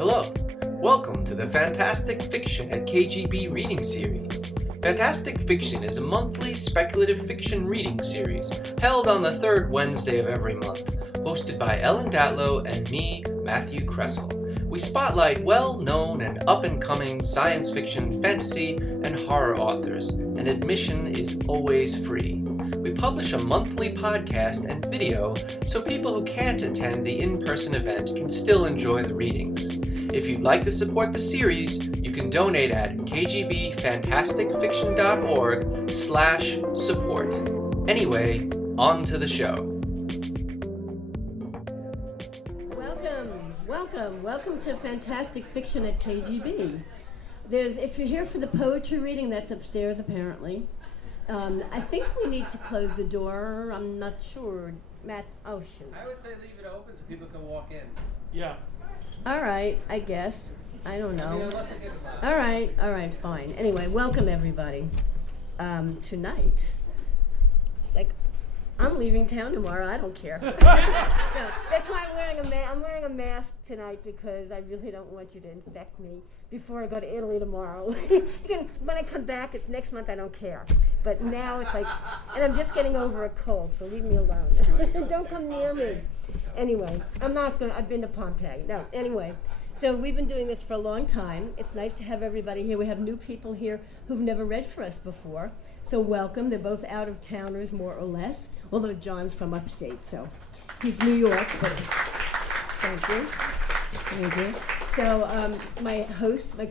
Hello, welcome to the Fantastic Fiction at KGB reading series. Fantastic Fiction is a monthly speculative fiction reading series held on the third Wednesday of every month, hosted by Ellen Datlow and me, Matthew Kressel. We spotlight well-known and up-and-coming science fiction, fantasy, and horror authors, and admission is always free. We publish a monthly podcast and video so people who can't attend the in-person event can still enjoy the readings. If you'd like to support the series, you can donate at kgbfantasticfiction.org/support. Anyway, on to the show. Welcome to Fantastic Fiction at KGB. If you're here for the poetry reading, that's upstairs apparently. I think we need to close the door. I'm not sure. Matt, oh shoot. I would say leave it open so people can walk in. Yeah. All right, I guess. I don't know. I mean, unless it gets loud. All right, fine. Anyway, welcome everybody. Tonight, it's like, I'm leaving town tomorrow. I don't care. No, that's why I'm wearing I'm wearing a mask tonight because I really don't want you to infect me before I go to Italy tomorrow. When I come back, it's next month. I don't care. But now it's like, and I'm just getting over a cold, so leave me alone. Don't come near me. Anyway, I've been to Pompeii. No, anyway. So we've been doing this for a long time. It's nice to have everybody here. We have new people here who've never read for us before. So welcome. They're both out-of-towners, more or less. Although John's from upstate, so he's New York. But thank you. So my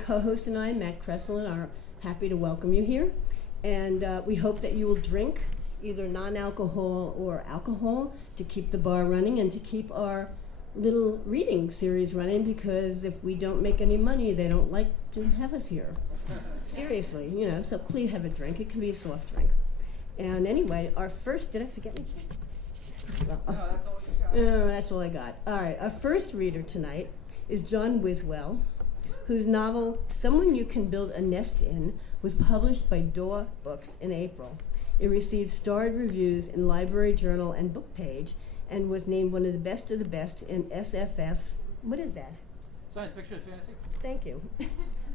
co-host and I, Matt Kressel, are happy to welcome you here. And we hope that you will drink either non-alcohol or alcohol to keep the bar running and to keep our little reading series running, because if we don't make any money, they don't like to have us here. Seriously, so please have a drink. It can be a soft drink. And anyway, our first, did I forget anything? Well, No, that's all you got. that's all I got. All right, our first reader tonight is John Wiswell, whose novel, Someone You Can Build a Nest In, was published by Daw Books in April. It received starred reviews in Library Journal and Book Page, and was named one of the best in SFF. What is that? Science fiction and fantasy? Thank you.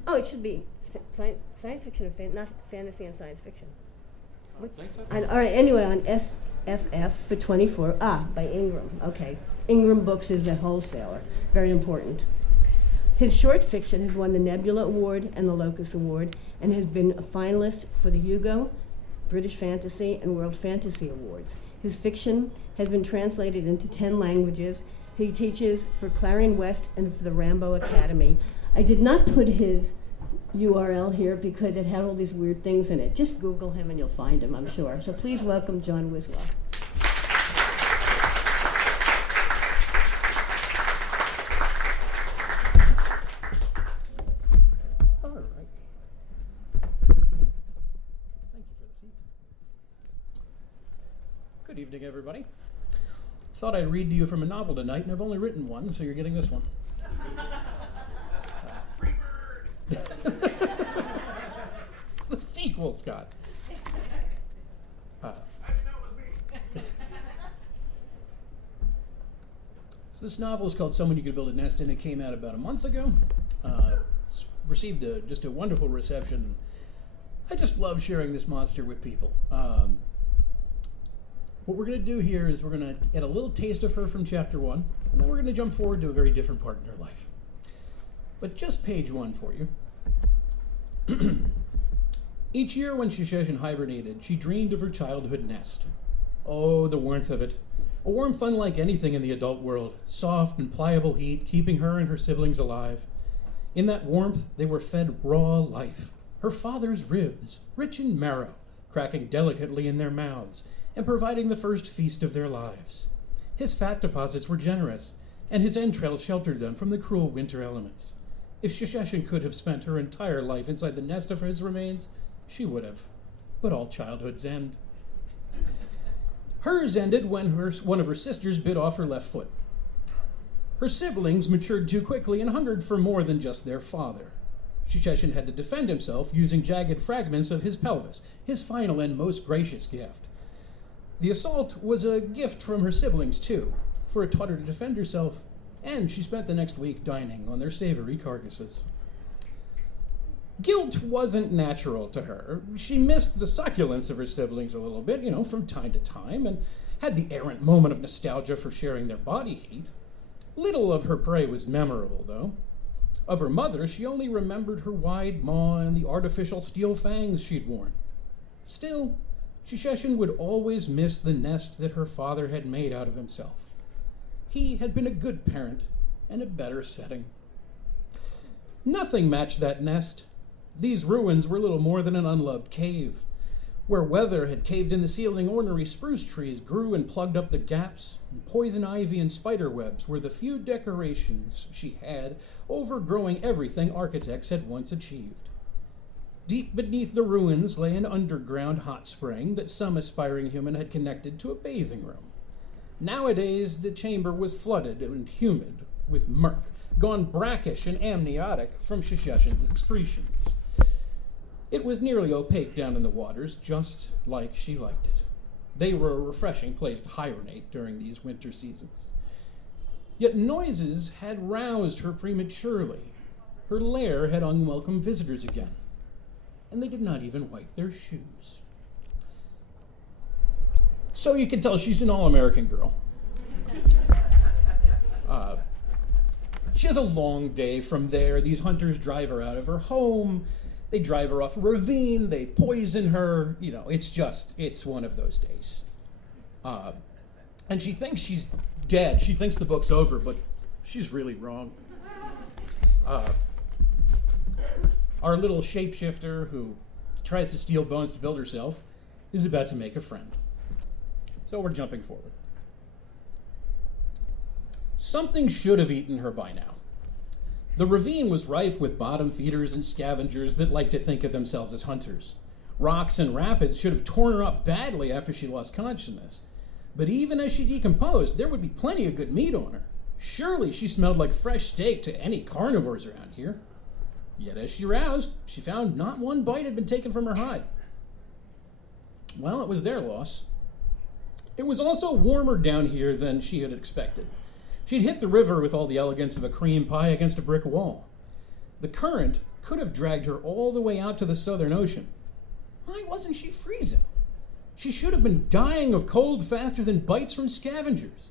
Oh, it should be science fiction and not fantasy and science fiction. I think so. All right, anyway, on SFF for 24, by Ingram. Okay, Ingram Books is a wholesaler, very important. His short fiction has won the Nebula Award and the Locus Award, and has been a finalist for the Hugo, British Fantasy, and World Fantasy Awards. His fiction has been translated into 10 languages. He teaches for Clarion West and for the Rambo Academy. I did not put his URL here because it had all these weird things in it. Just Google him and you'll find him, I'm sure. So please welcome John Wiswell. All right. Thank you for the seat. Good evening, everybody. Thought I'd read to you from a novel tonight, and I've only written one, so you're getting this one. It's the sequel, Scott. So this novel is called Someone You Could Build a Nest In. It came out about a month ago. Received just a wonderful reception. I just love sharing this monster with people. What we're going to do here is we're going to get a little taste of her from chapter 1, and then we're going to jump forward to a very different part in her life. But just page 1 for you. Each year when Shushan hibernated, she dreamed of her childhood nest. Oh, the warmth of it. A warmth unlike anything in the adult world. Soft and pliable heat, keeping her and her siblings alive. In that warmth, they were fed raw life. Her father's ribs, rich in marrow, cracking delicately in their mouths, and providing the first feast of their lives. His fat deposits were generous, and his entrails sheltered them from the cruel winter elements. If Shushan could have spent her entire life inside the nest of his remains, she would have. But all childhoods end. Hers ended when one of her sisters bit off her left foot. Her siblings matured too quickly and hungered for more than just their father. Shushan had to defend himself using jagged fragments of his pelvis, his final and most gracious gift. The assault was a gift from her siblings, too, for it taught her to defend herself and she spent the next week dining on their savory carcasses. Guilt wasn't natural to her. She missed the succulence of her siblings a little bit, from time to time, and had the errant moment of nostalgia for sharing their body heat. Little of her prey was memorable, though. Of her mother, she only remembered her wide maw and the artificial steel fangs she'd worn. Still, Shisheshin would always miss the nest that her father had made out of himself. He had been a good parent and a better setting. Nothing matched that nest. These ruins were little more than an unloved cave. Where weather had caved in the ceiling, ornery spruce trees grew and plugged up the gaps, and poison ivy and spider webs were the few decorations she had, overgrowing everything architects had once achieved. Deep beneath the ruins lay an underground hot spring that some aspiring human had connected to a bathing room. Nowadays, the chamber was flooded and humid with murk, gone brackish and amniotic from Shisheshin's excretions. It was nearly opaque down in the waters, just like she liked it. They were a refreshing place to hibernate during these winter seasons. Yet noises had roused her prematurely. Her lair had unwelcome visitors again, and they did not even wipe their shoes. So you can tell she's an all-American girl. She has a long day from there. These hunters drive her out of her home. They drive her off a ravine. They poison her. It's one of those days. And she thinks she's dead. She thinks the book's over, but she's really wrong. Our little shapeshifter who tries to steal bones to build herself is about to make a friend. So we're jumping forward. Something should have eaten her by now. The ravine was rife with bottom feeders and scavengers that liked to think of themselves as hunters. Rocks and rapids should have torn her up badly after she lost consciousness. But even as she decomposed, there would be plenty of good meat on her. Surely she smelled like fresh steak to any carnivores around here. Yet as she roused, she found not one bite had been taken from her hide. Well, it was their loss. It was also warmer down here than she had expected. She'd hit the river with all the elegance of a cream pie against a brick wall. The current could have dragged her all the way out to the Southern Ocean. Why wasn't she freezing? She should have been dying of cold faster than bites from scavengers.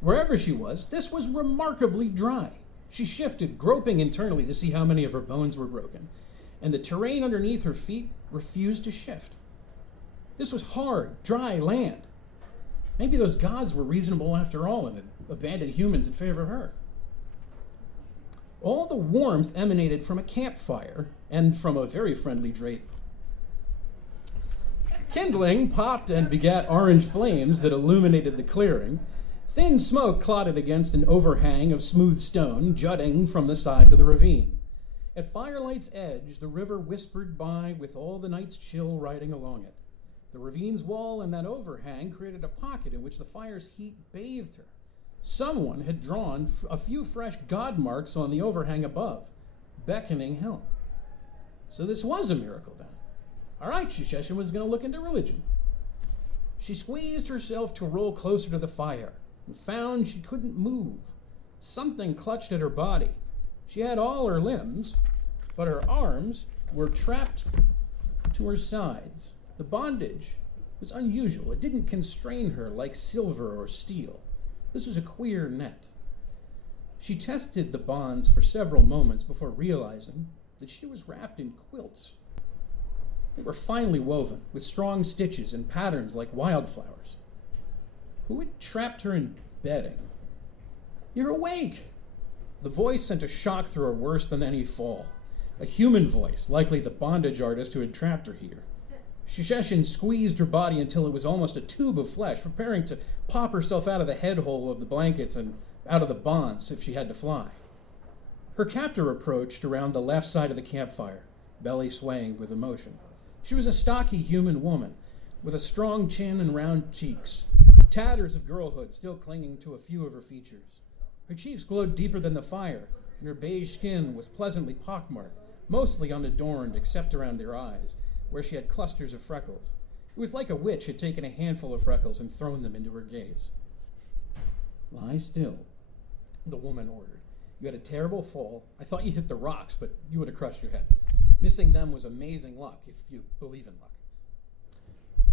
Wherever she was, this was remarkably dry. She shifted, groping internally to see how many of her bones were broken, and the terrain underneath her feet refused to shift. This was hard, dry land. Maybe those gods were reasonable after all and had abandoned humans in favor of her. All the warmth emanated from a campfire and from a very friendly drape. Kindling popped and begat orange flames that illuminated the clearing. Thin smoke clotted against an overhang of smooth stone jutting from the side of the ravine. At firelight's edge, the river whispered by with all the night's chill riding along it. The ravine's wall and that overhang created a pocket in which the fire's heat bathed her. Someone had drawn a few fresh god marks on the overhang above, beckoning help. So this was a miracle then. All right, Shisheshin was going to look into religion. She squeezed herself to roll closer to the fire and found she couldn't move. Something clutched at her body. She had all her limbs, but her arms were trapped to her sides. The bondage was unusual. It didn't constrain her like silver or steel. This was a queer net. She tested the bonds for several moments before realizing that she was wrapped in quilts. They were finely woven, with strong stitches and patterns like wildflowers. Who had trapped her in bedding? You're awake! The voice sent a shock through her worse than any fall. A human voice, likely the bondage artist who had trapped her here. Shisheshin squeezed her body until it was almost a tube of flesh, preparing to pop herself out of the head hole of the blankets and out of the bonds if she had to fly. Her captor approached around the left side of the campfire, belly swaying with emotion. She was a stocky human woman, with a strong chin and round cheeks, tatters of girlhood still clinging to a few of her features. Her cheeks glowed deeper than the fire, and her beige skin was pleasantly pockmarked, mostly unadorned except around their eyes, where she had clusters of freckles. It was like a witch had taken a handful of freckles and thrown them into her gaze. Lie still. the woman ordered. "You had a terrible fall. I thought you hit the rocks, but you would have crushed your head. Missing them was amazing luck, if you believe in luck."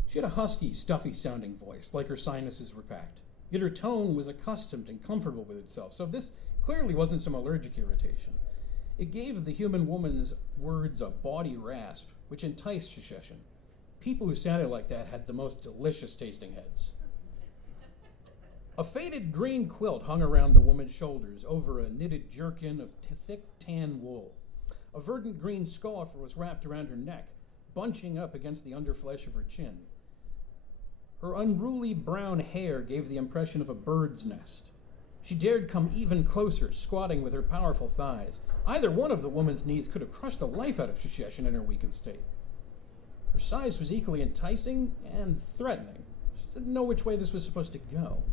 She had a husky, stuffy-sounding voice, like her sinuses were packed. Yet her tone was accustomed and comfortable with itself, so this clearly wasn't some allergic irritation. It gave the human woman's words a bawdy rasp, which enticed Shisheshin. People who sounded like that had the most delicious-tasting heads. A faded green quilt hung around the woman's shoulders over a knitted jerkin of thick tan wool. A verdant green scarf was wrapped around her neck, bunching up against the underflesh of her chin. Her unruly brown hair gave the impression of a bird's nest. She dared come even closer, squatting with her powerful thighs. Either one of the woman's knees could have crushed the life out of Shisheshin in her weakened state. Her size was equally enticing and threatening. She didn't know which way this was supposed to go.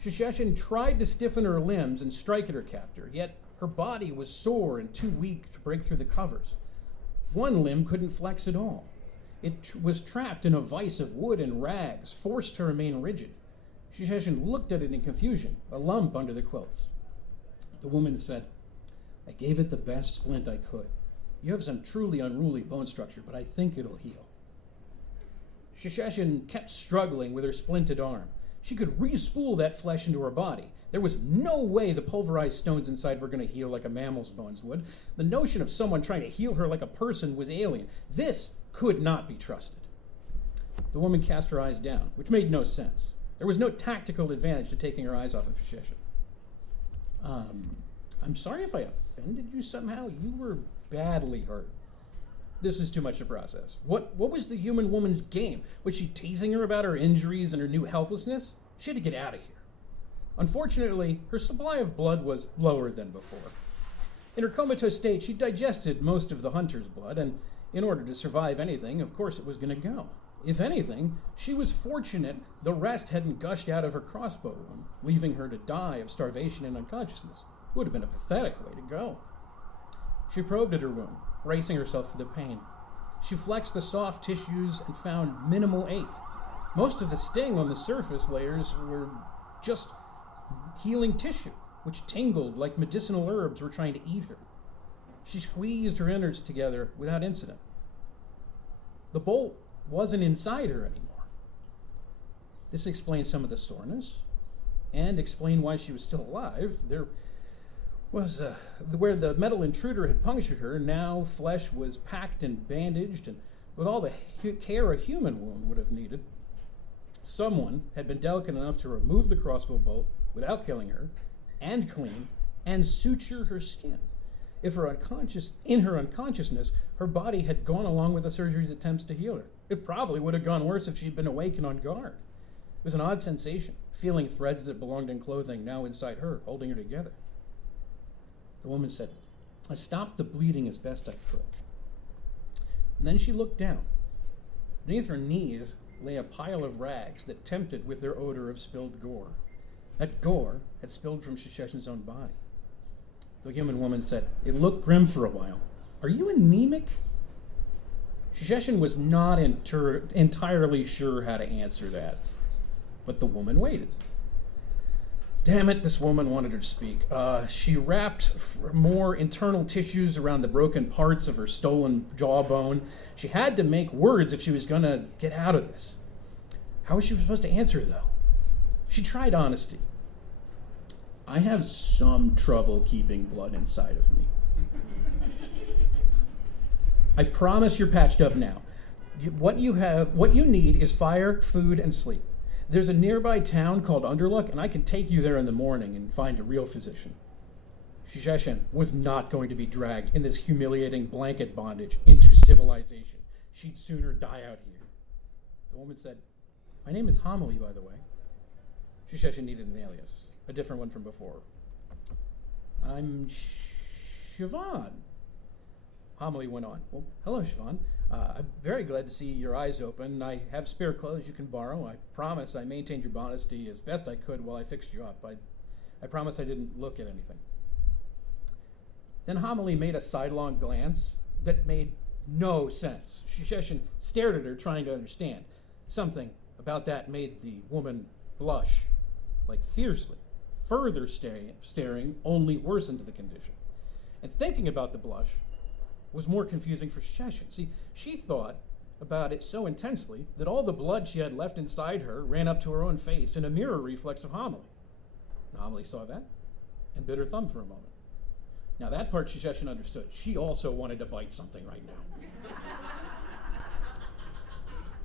Shisheshin tried to stiffen her limbs and strike at her captor, yet her body was sore and too weak to break through the covers. One limb couldn't flex at all. It was trapped in a vise of wood and rags, forced to remain rigid. Shisheshin looked at it in confusion, a lump under the quilts. The woman said, "I gave it the best splint I could. You have some truly unruly bone structure, but I think it'll heal." Shisheshin kept struggling with her splinted arm. She could re-spool that flesh into her body. There was no way the pulverized stones inside were going to heal like a mammal's bones would. The notion of someone trying to heal her like a person was alien. This could not be trusted. The woman cast her eyes down, which made no sense. There was no tactical advantage to taking her eyes off of Shisheshin. I'm sorry if I offended you somehow. You were badly hurt." This was too much to process. What was the human woman's game? Was she teasing her about her injuries and her new helplessness? She had to get out of here. Unfortunately, her supply of blood was lower than before. In her comatose state, she digested most of the hunter's blood, and in order to survive anything, of course it was going to go. If anything, she was fortunate the rest hadn't gushed out of her crossbow wound, leaving her to die of starvation and unconsciousness. It would have been a pathetic way to go. She probed at her wound, bracing herself for the pain. She flexed the soft tissues and found minimal ache. Most of the sting on the surface layers were just healing tissue, which tingled like medicinal herbs were trying to eat her. She squeezed her innards together without incident. The bolt wasn't inside her anymore. This explained some of the soreness and explained why she was still alive. There was where the metal intruder had punctured her, now flesh was packed and bandaged and with all the care a human wound would have needed. Someone had been delicate enough to remove the crossbow bolt without killing her and clean and suture her skin. In her unconsciousness, her body had gone along with the surgery's attempts to heal her. It probably would have gone worse if she'd been awake and on guard. It was an odd sensation, feeling threads that belonged in clothing now inside her, holding her together. The woman said, "I stopped the bleeding as best I could." And then she looked down. Beneath her knees lay a pile of rags that tempted with their odor of spilled gore. That gore had spilled from Shisheshin's own body. The human woman said, "It looked grim for a while. Are you anemic?" Shisheshin was not entirely sure how to answer that, but the woman waited. Damn it, this woman wanted her to speak. She wrapped more internal tissues around the broken parts of her stolen jawbone. She had to make words if she was going to get out of this. How was she supposed to answer, though? She tried honesty. "I have some trouble keeping blood inside of me. I promise you're patched up now. What you need is fire, food, and sleep. There's a nearby town called Underlook, and I can take you there in the morning and find a real physician." Shisheshin was not going to be dragged in this humiliating blanket bondage into civilization. She'd sooner die out here. The woman said, "My name is Homily, by the way." Shisheshin needed an alias, a different one from before. "I'm Siobhan." Homily went on. "Well, hello, Siobhan. I'm very glad to see your eyes open. I have spare clothes you can borrow. I promise I maintained your modesty as best I could while I fixed you up. I promise I didn't look at anything." Then Homily made a sidelong glance that made no sense. Shisheshin stared at her, trying to understand. Something about that made the woman blush, like fiercely, further staring only worsened the condition. And thinking about the blush was more confusing for Sheshin. See, she thought about it so intensely that all the blood she had left inside her ran up to her own face in a mirror reflex of Homily. And Homily saw that and bit her thumb for a moment. Now that part Sheshin understood. She also wanted to bite something right now.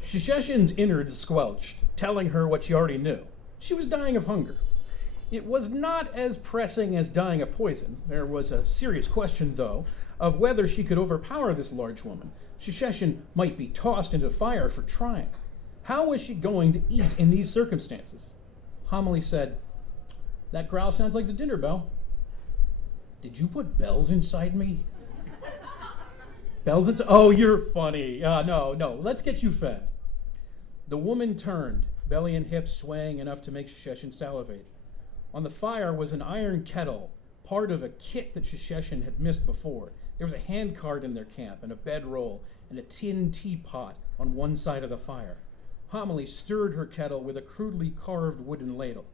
Sheshin's innards squelched, telling her what she already knew. She was dying of hunger. It was not as pressing as dying of poison. There was a serious question, though, of whether she could overpower this large woman. Sheshin might be tossed into fire for trying. How was she going to eat in these circumstances? Homily said, "That growl sounds like the dinner bell." "Did you put bells inside me?" "Bells into... Oh, you're funny. No, let's get you fed." The woman turned, belly and hips swaying enough to make Sheshin salivate. On the fire was an iron kettle, part of a kit that Sheshin had missed before. There was a handcart in their camp, and a bedroll, and a tin teapot on one side of the fire. Homily stirred her kettle with a crudely carved wooden ladle.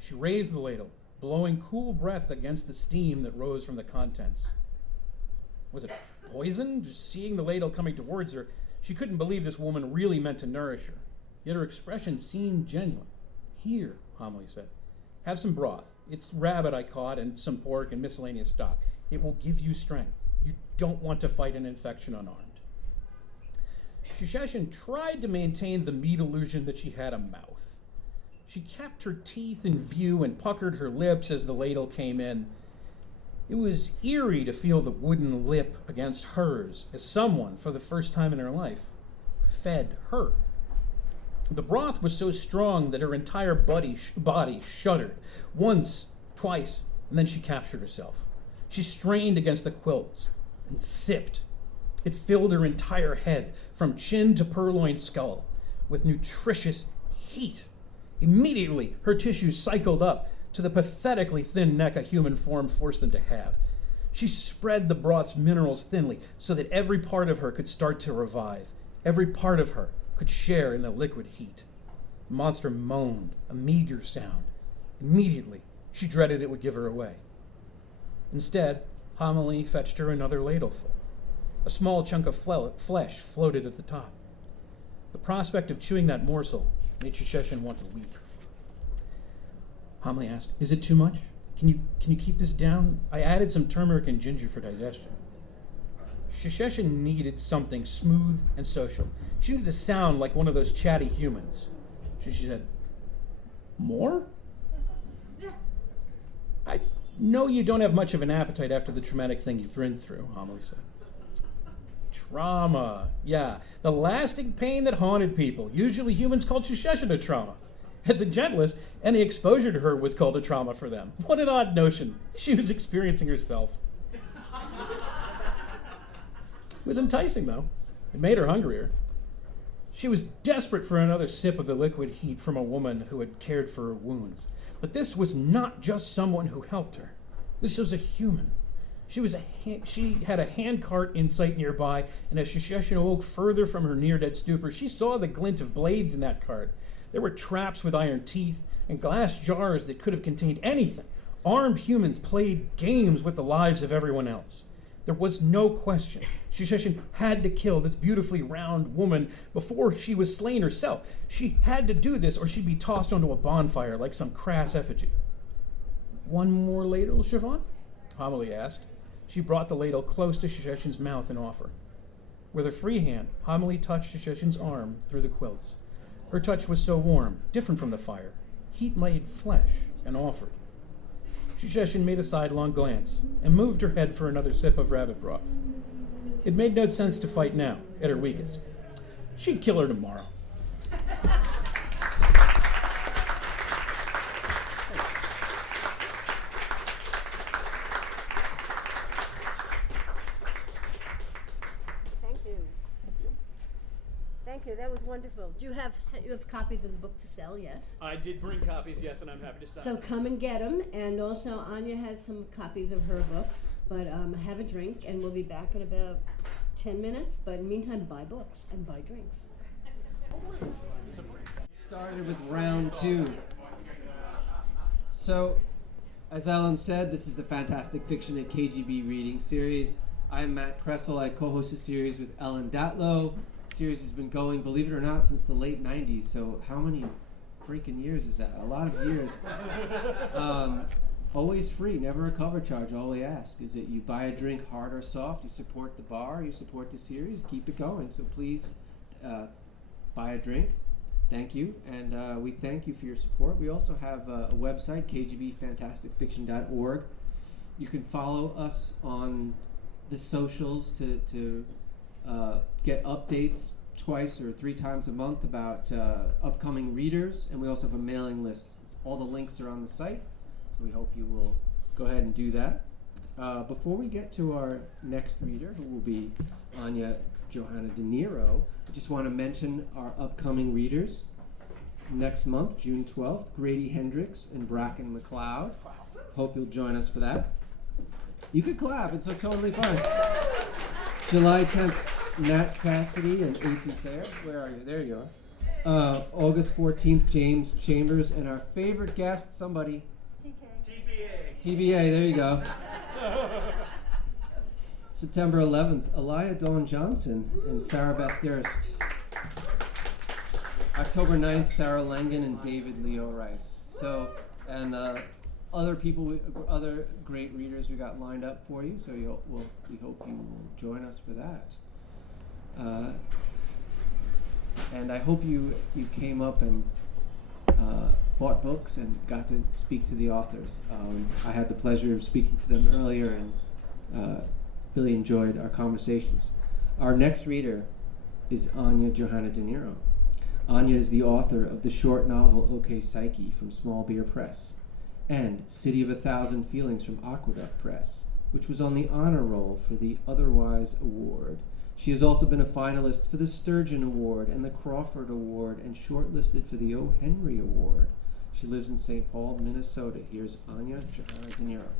She raised the ladle, blowing cool breath against the steam that rose from the contents. Was it poison? Just seeing the ladle coming towards her, she couldn't believe this woman really meant to nourish her. Yet her expression seemed genuine. "Here," Homily said. "Have some broth. It's rabbit I caught and some pork and miscellaneous stock. It will give you strength. You don't want to fight an infection unarmed." Sheshin tried to maintain the meat illusion that she had a mouth. She kept her teeth in view and puckered her lips as the ladle came in. It was eerie to feel the wooden lip against hers as someone, for the first time in her life, fed her. The broth was so strong that her entire body shuddered. Once, twice, and then she captured herself. She strained against the quilts and sipped. It filled her entire head, from chin to purloined skull, with nutritious heat. Immediately, her tissues cycled up to the pathetically thin neck a human form forced them to have. She spread the broth's minerals thinly so that every part of her could start to revive. Every part of her could share in the liquid heat. The monster moaned, a meager sound. Immediately, she dreaded it would give her away. Instead, Homily fetched her another ladleful. A small chunk of flesh floated at the top. The prospect of chewing that morsel made Sheshin want to weep. Homily asked, "Is it too much? Can you keep this down? I added some turmeric and ginger for digestion." Sheshin needed something smooth and social. She needed to sound like one of those chatty humans. She said, "More? I know you don't have much of an appetite after the traumatic thing you've been through," Homily said. Trauma. Yeah, the lasting pain that haunted people. Usually humans called Sheshin a trauma. At the gentlest, any exposure to her was called a trauma for them. What an odd notion. She was experiencing herself. It was enticing, though. It made her hungrier. She was desperate for another sip of the liquid heat from a woman who had cared for her wounds. But this was not just someone who helped her. This was a human. She had a handcart in sight nearby, and as Sheshin awoke further from her near-dead stupor, she saw the glint of blades in that cart. There were traps with iron teeth and glass jars that could have contained anything. Armed humans played games with the lives of everyone else. There was no question. Sheshin had to kill this beautifully round woman before she was slain herself. She had to do this or she'd be tossed onto a bonfire like some crass effigy. "One more ladle, Siobhan?" Homily asked. She brought the ladle close to Sheshin's mouth in offer. With her free hand, Homily touched Sheshin's arm through the quilts. Her touch was so warm, different from the fire. Heat made flesh and offered. Sheshin made a sidelong glance and moved her head for another sip of rabbit broth. It made no sense to fight now, at her weakest. She'd kill her tomorrow. Thank you. That was wonderful. Do you have copies of the book to sell? Yes. I did bring copies, yes, and I'm happy to sell. So come and get them. And also, Anya has some copies of her book. But have a drink, and we'll be back in about 10 minutes. But in the meantime, buy books and buy drinks. Started with round two. So As Ellen said, this is the Fantastic Fiction at KGB reading series. I'm Matt Kressel. I co-host a series with Ellen Datlow. The series has been going, believe it or not, since the late 90s. So how many freaking years is that? A lot of years. Always free, never a cover charge. All we ask is that you buy a drink, hard or soft. You support the bar, you support the series, keep it going. So please buy a drink. Thank you, and we thank you for your support. We also have a website, kgbfantasticfiction.org. You can follow us on the socials to get updates twice or 3 times a month about upcoming readers, and we also have a mailing list. All the links are on the site, so we hope you will go ahead and do that. Before we get to our next reader, who will be Anya Johanna DeNiro, I just want to mention our upcoming readers. Next month, June 12th, Grady Hendrix and Bracken McLeod. Hope you'll join us for that. You could clap, it's totally fine. July 10th, Nat Cassidy and A.T. Sayers. Where are you? There you are. August 14th, James Chambers, and our favorite guest, somebody. TBA, there you go. September 11th, Elia Dawn Johnson and Sarah Beth Durst. October 9th, Sarah Langen and David Leo Rice. So, and other people, other great readers we got lined up for you, so we hope you will join us for that. And I hope you came up and bought books and got to speak to the authors. I had the pleasure of speaking to them earlier and really enjoyed our conversations. Our next reader is Anya Johanna DeNiro. Anya is the author of the short novel OKPsyche from Small Beer Press and City of a Thousand Feelings from Aqueduct Press, which was on the honor roll for the Otherwise Award. She has also been a finalist for the Sturgeon Award and the Crawford Award and shortlisted for the O. Henry Award. She lives in St. Paul, Minnesota. Here's Anya Johanna DeNiro.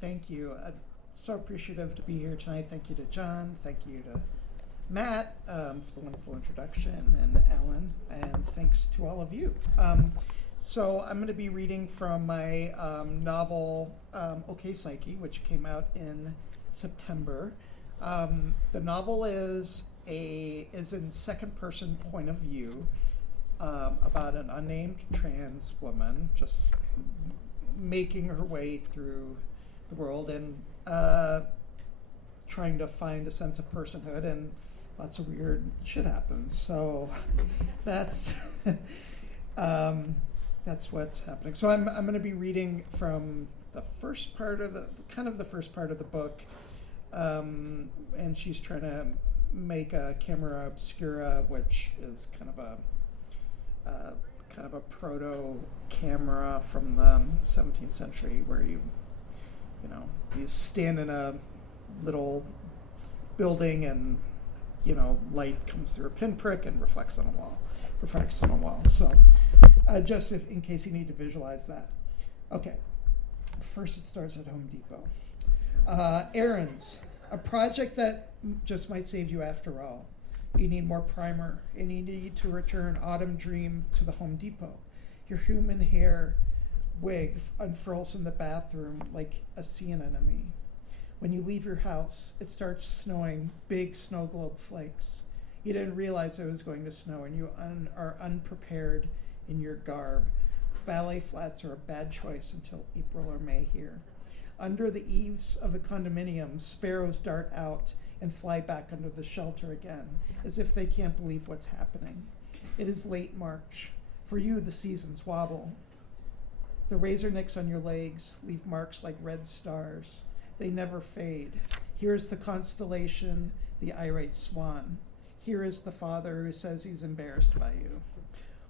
Thank you. I'm so appreciative to be here tonight. Thank you to John. Thank you to Matt for the wonderful introduction, and Ellen, and thanks to all of you. So I'm going to be reading from my novel, OKPsyche, which came out in September. The novel is in second-person point of view about an unnamed trans woman just making her way through the world and trying to find a sense of personhood, and lots of weird shit happens. So that's what's happening. So I'm going to be reading from the first part of the book, and she's trying to make a camera obscura, which is kind of a proto camera from the 17th century, where you stand in a little building and, light comes through a pinprick and reflects on a wall. So just in case you need to visualize that. Okay, first it starts at Home Depot. Errands, a project that just might save you after all. You need more primer, and you need to return Autumn Dream to the Home Depot. Your human hair wig unfurls in the bathroom like a sea anemone. When you leave your house, it starts snowing big snow globe flakes. You didn't realize it was going to snow, and you are unprepared in your garb. Ballet flats are a bad choice until April or May here. Under the eaves of the condominium, sparrows dart out and fly back under the shelter again, as if they can't believe what's happening. It is late March. For you, the seasons wobble. The razor nicks on your legs leave marks like red stars. They never fade. Here is the constellation, the irate swan. Here is the father who says he's embarrassed by you.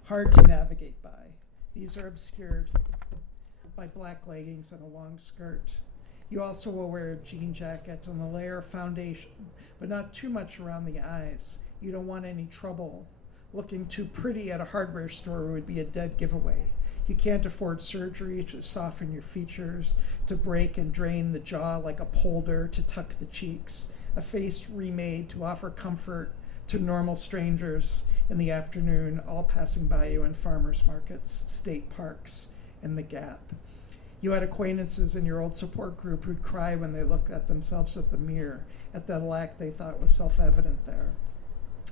Hard to navigate by. These are obscured by black leggings and a long skirt. You also will wear a jean jacket and a layer of foundation, but not too much around the eyes. You don't want any trouble. Looking too pretty at a hardware store would be a dead giveaway. You can't afford surgery to soften your features, to break and drain the jaw like a polder, to tuck the cheeks, a face remade to offer comfort to normal strangers in the afternoon, all passing by you in farmers markets, state parks, and the Gap. You had acquaintances in your old support group who'd cry when they looked at themselves at the mirror, at the lack they thought was self-evident there.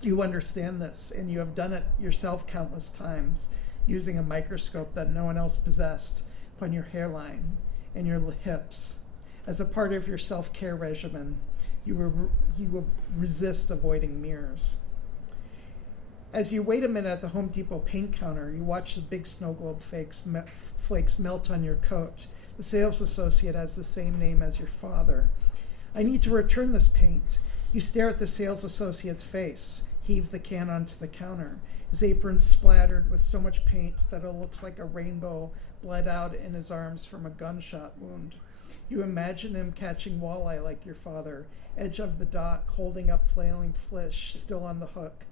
You understand this, and you have done it yourself countless times, using a microscope that no one else possessed upon your hairline and your hips. As a part of your self-care regimen, you will resist avoiding mirrors. As you wait a minute at the Home Depot paint counter, you watch the big snow globe flakes melt on your coat. The sales associate has the same name as your father. I need to return this paint. You stare at the sales associate's face, heave the can onto the counter. His apron splattered with so much paint that it looks like a rainbow bled out in his arms from a gunshot wound. You imagine him catching walleye like your father, edge of the dock, holding up flailing fish, still on the hook.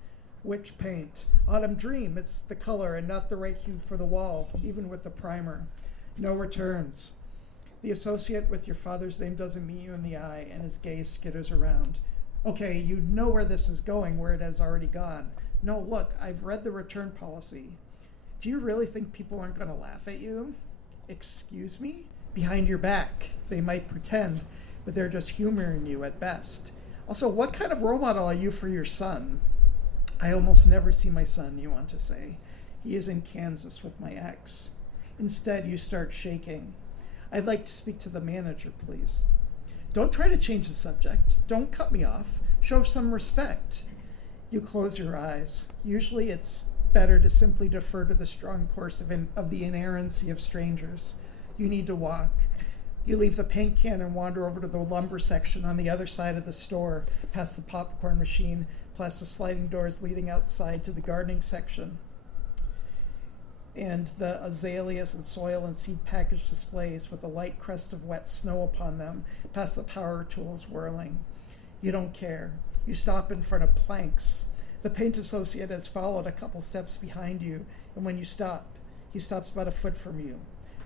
Which paint? Autumn Dream. It's the color and not the right hue for the wall, even with the primer. No returns. The associate with your father's name doesn't meet you in the eye, and his gaze skitters around. Okay, you know where this is going, where it has already gone. No, look, I've read the return policy. Do you really think people aren't going to laugh at you? Excuse me? Behind your back. They might pretend, but they're just humoring you at best. Also, what kind of role model are you for your son? I almost never see my son, you want to say. He is in Kansas with my ex. Instead, you start shaking. I'd like to speak to the manager, please. Don't try to change the subject. Don't cut me off. Show some respect. You close your eyes. Usually it's better to simply defer to the strong course of the inerrancy of strangers. You need to walk. You leave the paint can and wander over to the lumber section on the other side of the store, past the popcorn machine, past the sliding doors leading outside to the gardening section, and the azaleas and soil and seed package displays with a light crust of wet snow upon them, past the power tools whirling. You don't care. You stop in front of planks. The paint associate has followed a couple steps behind you, and when you stop, he stops about a foot from you.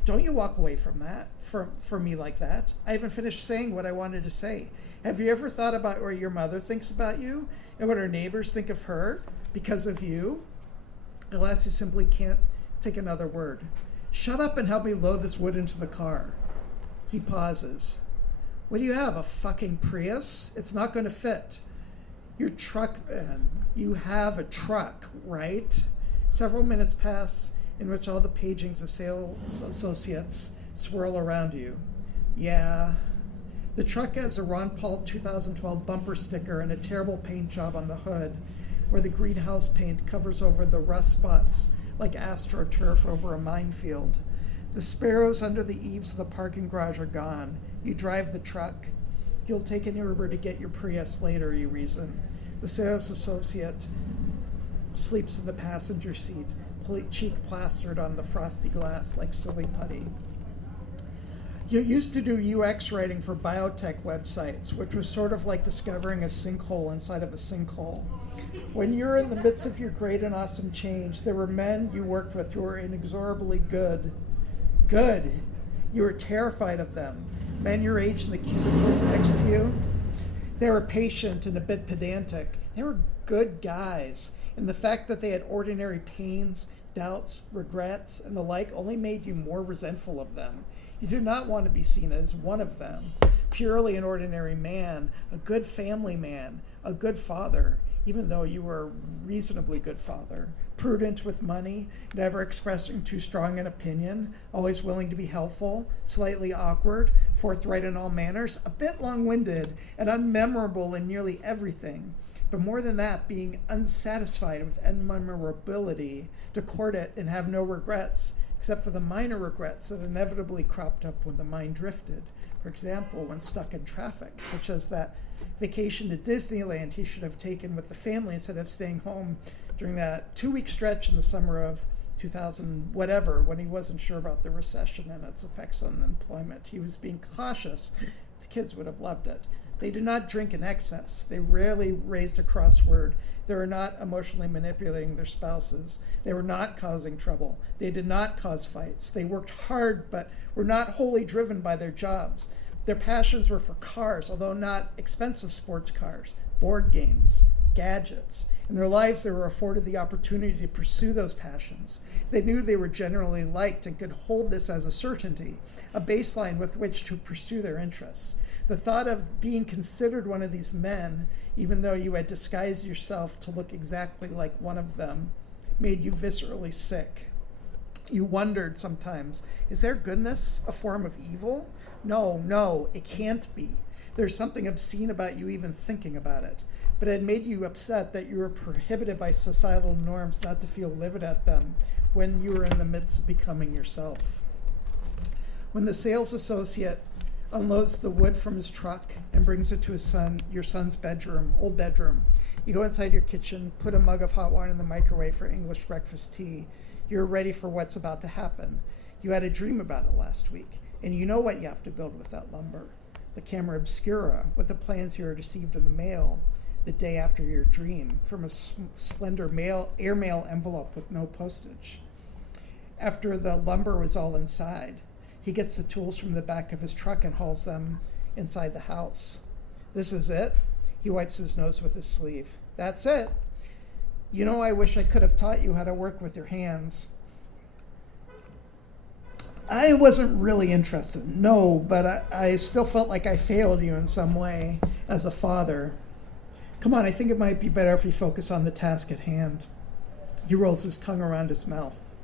Don't you walk away from that, from me like that. I haven't finished saying what I wanted to say. Have you ever thought about what your mother thinks about you and what her neighbors think of her because of you? Alas, you simply can't take another word. Shut up and help me load this wood into the car. He pauses. What do you have, a fucking Prius? It's not going to fit. Your truck then. You have a truck, right? Several minutes pass in which all the pagings of sales associates swirl around you. Yeah. The truck has a Ron Paul 2012 bumper sticker and a terrible paint job on the hood, where the greenhouse paint covers over the rust spots like astroturf over a minefield. The sparrows under the eaves of the parking garage are gone. You drive the truck. You'll take an Uber to get your Prius later, you reason. The sales associate sleeps in the passenger seat, cheek plastered on the frosty glass like silly putty. You used to do UX writing for biotech websites, which was sort of like discovering a sinkhole inside of a sinkhole. When you're in the midst of your great and awesome change, there were men you worked with who were inexorably good. Good. You were terrified of them. Men your age in the cubicles next to you. They were patient and a bit pedantic. They were good guys. And the fact that they had ordinary pains, doubts, regrets, and the like only made you more resentful of them. You do not want to be seen as one of them. Purely an ordinary man, a good family man, a good father, even though you were a reasonably good father. Prudent with money, never expressing too strong an opinion, always willing to be helpful, slightly awkward, forthright in all manners, a bit long-winded, and unmemorable in nearly everything. But more than that, being unsatisfied with unmemorability, to court it and have no regrets, except for the minor regrets that inevitably cropped up when the mind drifted. For example, when stuck in traffic, such as that vacation to Disneyland he should have taken with the family instead of staying home during that 2-week stretch in the summer of 2000 whatever, when he wasn't sure about the recession and its effects on employment. He was being cautious. The kids would have loved it. They did not drink in excess. They rarely raised a crossword. They were not emotionally manipulating their spouses. They were not causing trouble. They did not cause fights. They worked hard, but were not wholly driven by their jobs. Their passions were for cars, although not expensive sports cars, board games, gadgets. In their lives, they were afforded the opportunity to pursue those passions. They knew they were generally liked and could hold this as a certainty, a baseline with which to pursue their interests. The thought of being considered one of these men, even though you had disguised yourself to look exactly like one of them, made you viscerally sick. You wondered sometimes, is their goodness a form of evil? No, it can't be. There's something obscene about you even thinking about it. But it made you upset that you were prohibited by societal norms not to feel livid at them when you were in the midst of becoming yourself. When the sales associate unloads the wood from his truck and brings it to your son's old bedroom, you go inside your kitchen, put a mug of hot water in the microwave for English breakfast tea. You're ready for what's about to happen. You had a dream about it last week, and you know what you have to build with that lumber. The camera obscura with the plans you had received in the mail the day after your dream from a slender airmail envelope with no postage. After the lumber was all inside, he gets the tools from the back of his truck and hauls them inside the house. This is it? He wipes his nose with his sleeve. That's it. You know, I wish I could have taught you how to work with your hands. I wasn't really interested, no, but I still felt like I failed you in some way as a father. Come on, I think it might be better if you focus on the task at hand. He rolls his tongue around his mouth.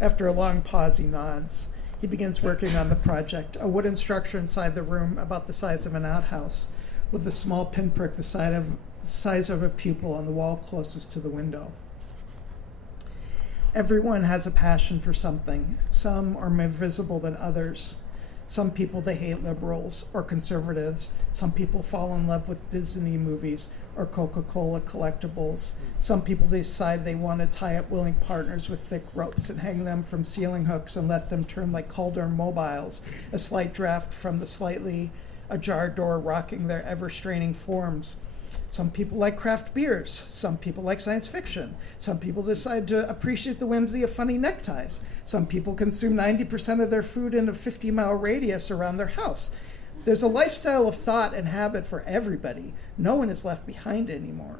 After a long pause, he nods. He begins working on the project, a wooden structure inside the room about the size of an outhouse, with a small pinprick the size of a pupil on the wall closest to the window. Everyone has a passion for something. Some are more visible than others. Some people, they hate liberals or conservatives. Some people fall in love with Disney movies or Coca-Cola collectibles. Some people decide they want to tie up willing partners with thick ropes and hang them from ceiling hooks and let them turn like cauldron mobiles, a slight draft from the slightly ajar door rocking their ever-straining forms. Some people like craft beers. Some people like science fiction. Some people decide to appreciate the whimsy of funny neckties. Some people consume 90% of their food in a 50-mile radius around their house. There's a lifestyle of thought and habit for everybody. No one is left behind anymore.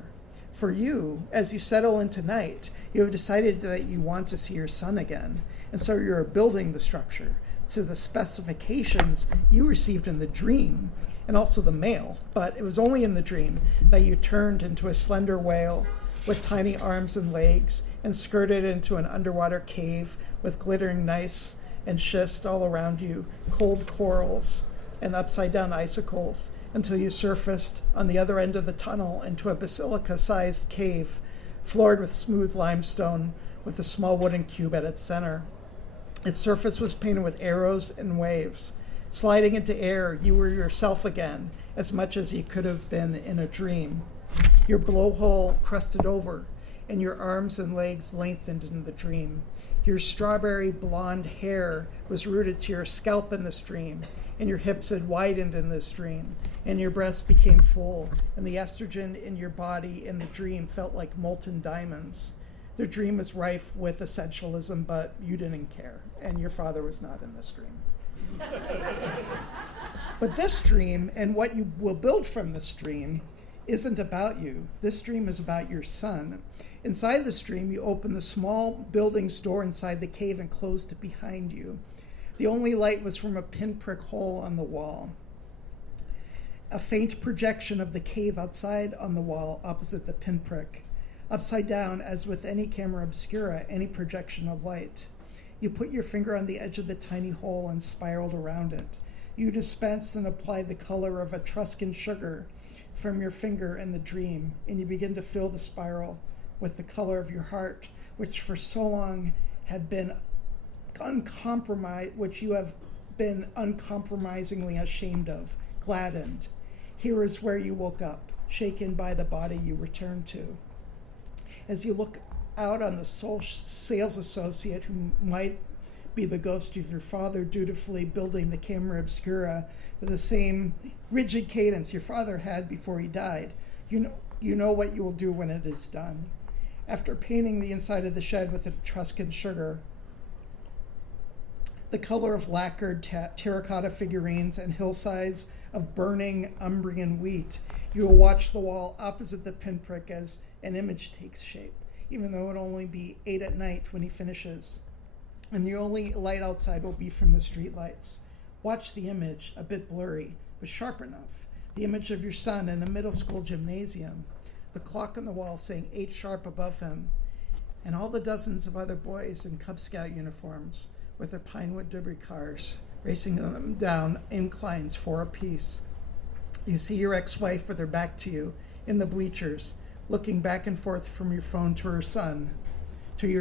For you, as you settle in tonight, you have decided that you want to see your son again, and so you're building the structure to the specifications you received in the dream, and also the mail, but it was only in the dream that you turned into a slender whale with tiny arms and legs and skirted into an underwater cave with glittering gneiss and schist all around you, cold corals and upside-down icicles, until you surfaced on the other end of the tunnel into a basilica-sized cave floored with smooth limestone with a small wooden cube at its center. Its surface was painted with arrows and waves. Sliding into air, you were yourself again, as much as you could have been in a dream. Your blowhole crusted over, and your arms and legs lengthened in the dream. Your strawberry blonde hair was rooted to your scalp in this dream, and your hips had widened in this dream, and your breasts became full, and the estrogen in your body in the dream felt like molten diamonds. The dream was rife with essentialism, but you didn't care, and your father was not in this dream. But this dream, and what you will build from this dream, isn't about you. This dream is about your son. Inside this dream, you opened the small building's door inside the cave and closed it behind you. The only light was from a pinprick hole on the wall. A faint projection of the cave outside on the wall opposite the pinprick. Upside down, as with any camera obscura, any projection of light. You put your finger on the edge of the tiny hole and spiraled around it. You dispensed and applied the color of Etruscan sugar from your finger in the dream, and you begin to fill the spiral with the color of your heart, which for so long had been which you have been uncompromisingly ashamed of, gladdened. Here is where you woke up, shaken by the body you returned to. As you look out on the sales associate who might be the ghost of your father dutifully building the camera obscura with the same rigid cadence your father had before he died. You know what you will do when it is done. After painting the inside of the shed with Etruscan sugar, the color of lacquered terracotta figurines and hillsides of burning Umbrian wheat, you will watch the wall opposite the pinprick as an image takes shape, even though it'll only be 8 at night when he finishes. And the only light outside will be from the street lights. Watch the image, a bit blurry, but sharp enough. The image of your son in a middle school gymnasium, the clock on the wall saying 8 sharp above him, and all the dozens of other boys in Cub Scout uniforms with their Pinewood Derby cars, racing them down inclines 4 apiece. You see your ex-wife with her back to you in the bleachers, looking back and forth from your phone to your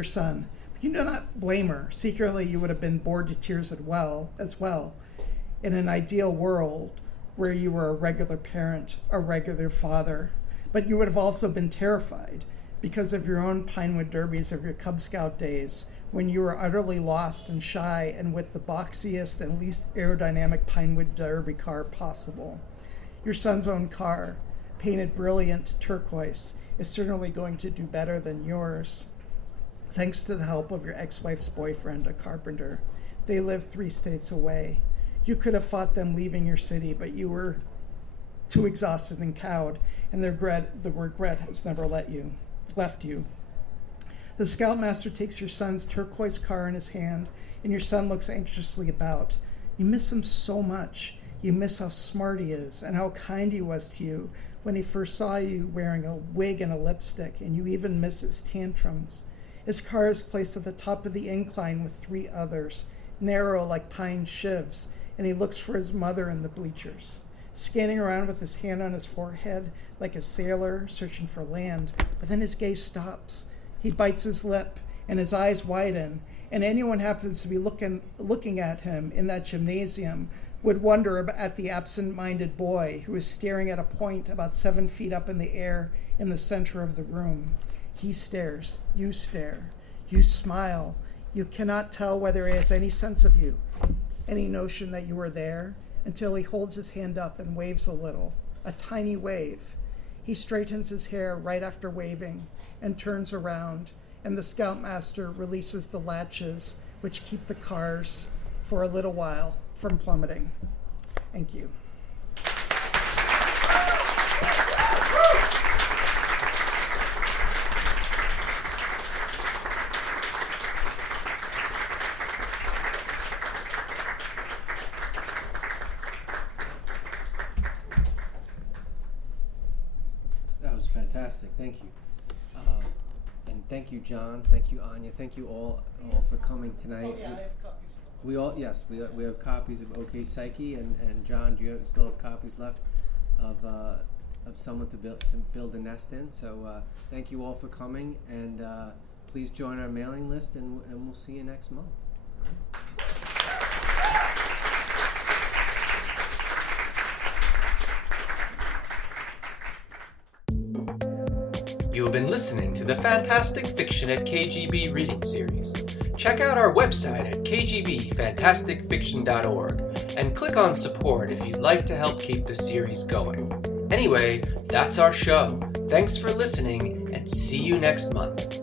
son. But you do not blame her. Secretly, you would have been bored to tears as well. In an ideal world where you were a regular parent, a regular father. But you would have also been terrified because of your own Pinewood Derbies of your Cub Scout days, when you were utterly lost and shy and with the boxiest and least aerodynamic Pinewood Derby car possible. Your son's own car, painted brilliant turquoise, is certainly going to do better than yours. Thanks to the help of your ex-wife's boyfriend, a carpenter. They live 3 states away. You could have fought them leaving your city, but you were too exhausted and cowed, and the regret has never left you. The Scoutmaster takes your son's turquoise car in his hand, and your son looks anxiously about. You miss him so much. You miss how smart he is and how kind he was to you when he first saw you wearing a wig and a lipstick, and you even miss his tantrums. His car is placed at the top of the incline with 3 others, narrow like pine shivs, and he looks for his mother in the bleachers, scanning around with his hand on his forehead like a sailor searching for land. But then his gaze stops. He bites his lip, and his eyes widen, and anyone happens to be looking at him in that gymnasium would wonder at the absent-minded boy who is staring at a point about 7 feet up in the air in the center of the room. He stares, you stare, you smile. You cannot tell whether he has any sense of you, any notion that you are there, until he holds his hand up and waves a little, a tiny wave. He straightens his hair right after waving and turns around, and the Scoutmaster releases the latches which keep the cars for a little while from plummeting. Thank you. That was fantastic. Thank you. And thank you, John. Thank you, Anya. Thank you all for coming tonight. Oh, yeah, I have copies. We have copies of OKPsyche, and John, do you still have copies left of someone to build a nest in? So thank you all for coming, and please join our mailing list, and we'll see you next month. You have been listening to the Fantastic Fiction at KGB reading series. Check out our website at kgbfantasticfiction.org and click on support if you'd like to help keep the series going. Anyway, that's our show. Thanks for listening, and see you next month.